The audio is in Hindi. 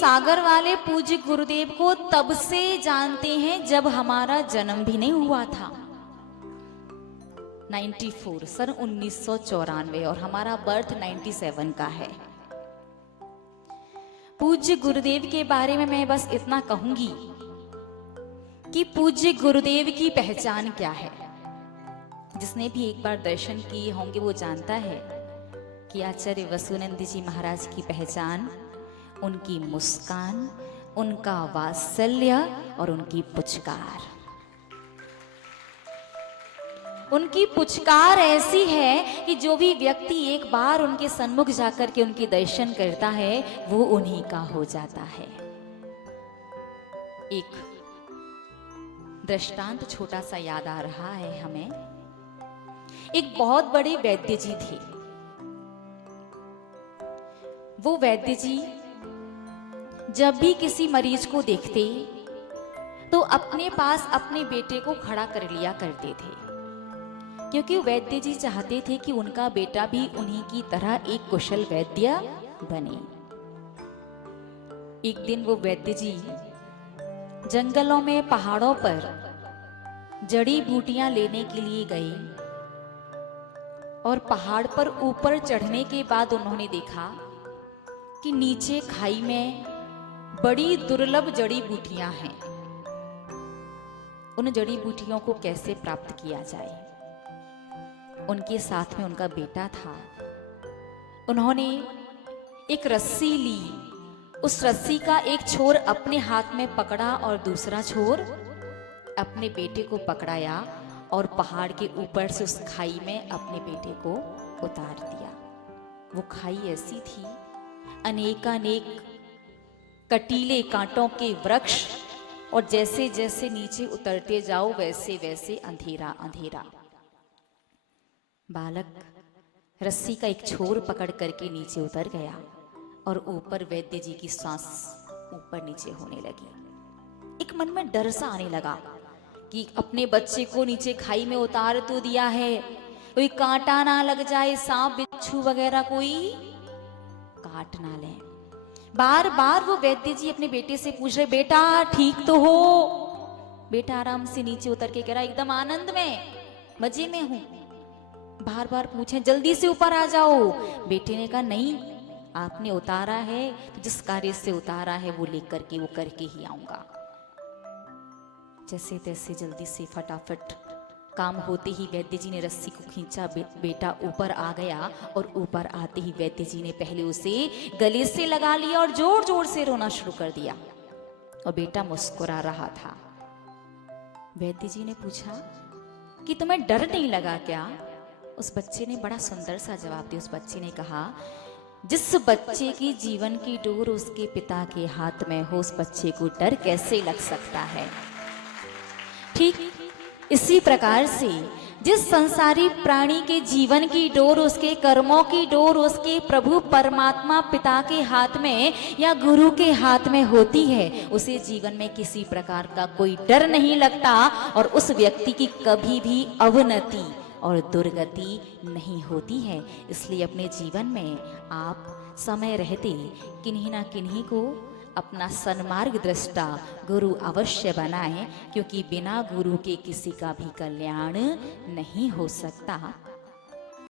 सागर वाले पूज्य गुरुदेव को तब से जानते हैं जब हमारा जन्म भी नहीं हुआ था। 94 सन 1994 और हमारा बर्थ 97 का है। पूज्य गुरुदेव के बारे में मैं बस इतना कहूंगी कि पूज्य गुरुदेव की पहचान क्या है। जिसने भी एक बार दर्शन किए होंगे वो जानता है कि आचार्य वसुनंद जी महाराज की पहचान उनकी मुस्कान, उनका वात्सल्य और उनकी पुचकार। उनकी पुचकार ऐसी है कि जो भी व्यक्ति एक बार उनके सन्मुख जाकर के उनके दर्शन करता है वो उन्हीं का हो जाता है। एक दृष्टांत छोटा सा याद आ रहा है हमें। एक बहुत बड़े वैद्य जी थे। वो वैद्य जी जब भी किसी मरीज को देखते तो अपने पास अपने बेटे को खड़ा कर लिया करते थे, क्योंकि वैद्य जी चाहते थे कि उनका बेटा भी उन्हीं की तरह एक कुशल वैद्य बने। एक दिन वो वैद्य जी जंगलों में, पहाड़ों पर जड़ी बूटियां लेने के लिए गए और पहाड़ पर ऊपर चढ़ने के बाद उन्होंने देखा कि नीचे खाई में बड़ी दुर्लभ जड़ी बूटियां हैं। उन जड़ी बूटियों को कैसे प्राप्त किया जाए। उनके साथ में उनका बेटा था। उन्होंने एक रस्सी ली, उस रस्सी का एक छोर अपने हाथ में पकड़ा और दूसरा छोर अपने बेटे को पकड़ाया और पहाड़ के ऊपर से उस खाई में अपने बेटे को उतार दिया। वो खाई ऐसी थी, अनेकानेक कटीले कांटों के वृक्ष, और जैसे जैसे नीचे उतरते जाओ वैसे वैसे अंधेरा अंधेरा। बालक रस्सी का एक छोर पकड़ करके नीचे उतर गया और ऊपर वैद्य जी की सांस ऊपर नीचे होने लगी। एक मन में डर सा आने लगा कि अपने बच्चे को नीचे खाई में उतार तो दिया है, कोई कांटा ना लग जाए, सांप बिच्छू वगैरह कोई काट ना ले। बार बार वो वैद्य जी अपने बेटे से पूछ रहे, बेटा ठीक तो हो? बेटा आराम से नीचे उतर के कह रहा, एकदम आनंद में, मजे में हूं। बार बार पूछे, जल्दी से ऊपर आ जाओ। बेटे ने कहा, नहीं, आपने उतारा है तो जिस कार्य से उतारा है वो लेकर के वो करके ही आऊंगा। जैसे तैसे जल्दी से फटाफट काम होते ही वैद्य जी ने रस्सी को खींचा, बेटा ऊपर आ गया और ऊपर आते ही वैद्य जी ने पहले उसे गले से लगा लिया और जोर जोर से रोना शुरू कर दिया और बेटा मुस्कुरा रहा था। वैद्य जी ने पूछा कि तुम्हें डर नहीं लगा क्या? उस बच्चे ने बड़ा सुंदर सा जवाब दिया। उस बच्चे ने कहा, जिस बच्चे की जीवन की डोर उसके पिता के हाथ में हो उस बच्चे को डर कैसे लग सकता है। ठीक इसी प्रकार से जिस संसारी प्राणी के जीवन की डोर, उसके कर्मों की डोर उसके प्रभु परमात्मा पिता के हाथ में या गुरु के हाथ में होती है, उसे जीवन में किसी प्रकार का कोई डर नहीं लगता और उस व्यक्ति की कभी भी अवनति और दुर्गति नहीं होती है। इसलिए अपने जीवन में आप समय रहते किन्हीं ना किन्हीं को अपना सन्मार्ग दृष्टा गुरु अवश्य बनाएं, क्योंकि बिना गुरु के किसी का भी कल्याण नहीं हो सकता।